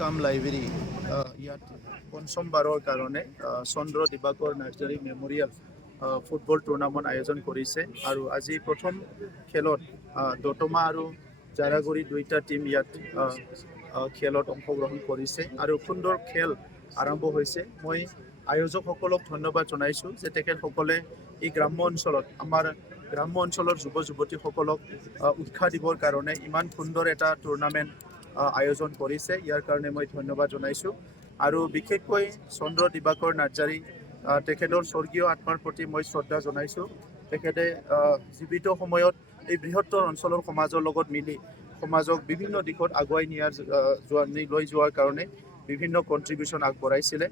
কাম লাইব্ৰেৰী ইয়াত পঞ্চমবাৰৰ কাৰণে চন্দ্ৰ দিবাকৰ নাৰ্জাৰী মেমৰিয়েল ফুটবল টুৰ্ণামেণ্ট আয়োজন কৰিছে আৰু আজি প্ৰথম খেলত দতমা আৰু জাৰাগুৰি দুইটা টিম ইয়াত খেলত অংশগ্ৰহণ কৰিছে আৰু সুন্দৰ খেল আৰম্ভ হৈছে। মই আয়োজকসকলক ধন্যবাদ জনাইছোঁ যে তেখেতসকলে এই গ্ৰাম্য অঞ্চলত আমাৰ গ্ৰাম্য অঞ্চলৰ যুৱ যুৱতীসকলক উৎসাহ দিবৰ কাৰণে ইমান সুন্দৰ এটা টুৰ্ণামেণ্ট আয়োজন কৰিছে। ইয়াৰ কাৰণে মই ধন্যবাদ জনাইছোঁ আৰু বিশেষকৈ চন্দ্ৰ দিবাকৰ নাৰ্জাৰী তেখেতৰ স্বৰ্গীয় আত্মাৰ প্ৰতি মই শ্ৰদ্ধা জনাইছোঁ। তেখেতে জীৱিত সময়ত এই বৃহত্তৰ অঞ্চলৰ সমাজৰ লগত মিলি সমাজক বিভিন্ন দিশত আগুৱাই লৈ যোৱাৰ কাৰণে বিভিন্ন কণ্ট্ৰিবিউশ্যন আগবঢ়াইছিলে।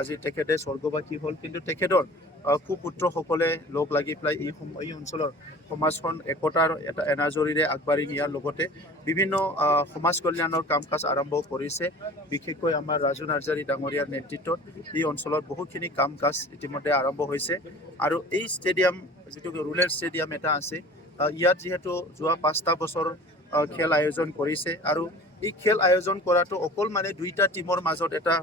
আজি তেখেতে স্বৰ্গবাসী হ'ল, কিন্তু তেখেতৰ সুপুত্ৰসকলে লগ লাগি পেলাই এই অঞ্চলৰ সমাজখন একতাৰ এটা এনাজৰীৰে আগবাঢ়ি নিয়াৰ লগতে বিভিন্ন সমাজ কল্যাণৰ কাম কাজ আৰম্ভ কৰিছে। বিশেষকৈ আমাৰ ৰাজু নাৰ্জাৰী ডাঙৰীয়াৰ নেতৃত্বত এই অঞ্চলত বহুখিনি কাম কাজ ইতিমধ্যে আৰম্ভ হৈছে আৰু এই ষ্টেডিয়াম যিটো ৰুৰেল ষ্টেডিয়াম এটা আছে, ইয়াত যিহেতু যোৱা 5টা বছৰ খেল আয়োজন কৰিছে আৰু এই খেল আয়োজন কৰাটো অকল মানে দুইটা টিমৰ মাজত এটা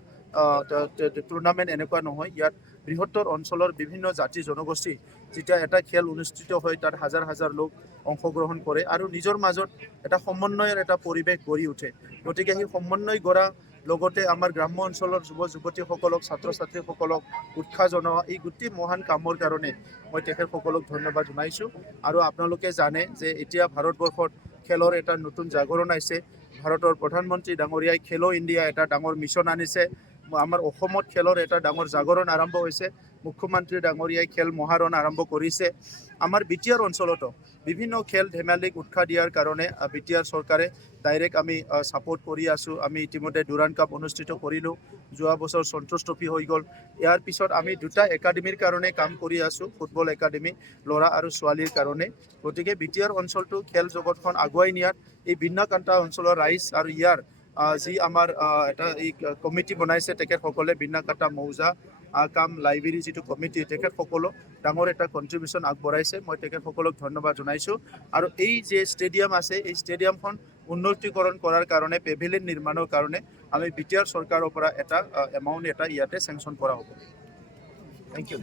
টুৰ্ণামেণ্ট এনেকুৱা নহয়। ইয়াত বৃহত্তৰ অঞ্চলৰ বিভিন্ন জাতি জনগোষ্ঠী যেতিয়া এটা খেল অনুষ্ঠিত হয় তাত হাজাৰ হাজাৰ লোক অংশগ্ৰহণ কৰে আৰু নিজৰ মাজত এটা সমন্বয়ৰ এটা পৰিৱেশ গঢ়ি উঠে। গতিকে সেই সমন্বয় গঢ়া লগতে আমাৰ গ্ৰাম্য অঞ্চলৰ যুৱ যুৱতীসকলক ছাত্ৰ ছাত্ৰীসকলক উৎসাহ জনোৱা এই গোটেই মহান কামৰ কাৰণে মই তেখেতসকলক ধন্যবাদ জনাইছোঁ। আৰু আপোনালোকে জানে যে এতিয়া ভাৰতবৰ্ষত খেলৰ এটা নতুন জাগৰণ আহিছে। ভাৰতৰ প্ৰধানমন্ত্ৰী ডাঙৰীয়াই খেলো ইণ্ডিয়া এটা ডাঙৰ মিছন আনিছে। আমাৰ অসমত খেলৰ এটা ডাঙৰ জাগৰণ আৰম্ভ হৈছে। মুখ্যমন্ত্ৰী ডাঙৰীয়াই খেল মহাৰণ আৰম্ভ কৰিছে। আমাৰ বিটিআৰ অঞ্চলতো বিভিন্ন খেল ধেমালিক উৎসাহ দিয়াৰ কাৰণে বিটিআৰ চৰকাৰে ডাইৰেক্ট আমি ছাপোৰ্ট কৰি আছোঁ। আমি ইতিমধ্যে ডুৰাণ্ড কাপ অনুষ্ঠিত কৰিলোঁ। যোৱা বছৰ সন্তোষ ট্ৰফি হৈ গ'ল। ইয়াৰ পিছত আমি দুটা একাডেমীৰ কাৰণে কাম কৰি আছোঁ, ফুটবল একাডেমী ল'ৰা আৰু ছোৱালীৰ কাৰণে। গতিকে বিটিআৰ অঞ্চলটো খেল জগতখন আগুৱাই নিয়াত এই বিন্নাকান্তা অঞ্চলৰ ৰাইজ আৰু ইয়াৰ যি আমাৰ এটা এই কমিটি বনাইছে তেখেতসকলে বিন্নাকান্তা মৌজা কাম লাইব্ৰেৰী যিটো কমিটি তেখেতসকলক ডাঙৰ এটা কণ্ট্ৰিবিউশ্যন আগবঢ়াইছে। মই তেখেতসকলক ধন্যবাদ জনাইছোঁ আৰু এই যে ষ্টেডিয়াম আছে এই ষ্টেডিয়ামখন উন্নতিকৰণ কৰাৰ কাৰণে পেভিলিয়ন নিৰ্মাণৰ কাৰণে আমি বিটিআৰ চৰকাৰৰ পৰা এটা এমাউণ্ট এটা ইয়াতে চেংচন কৰা হ'ব। Thank U.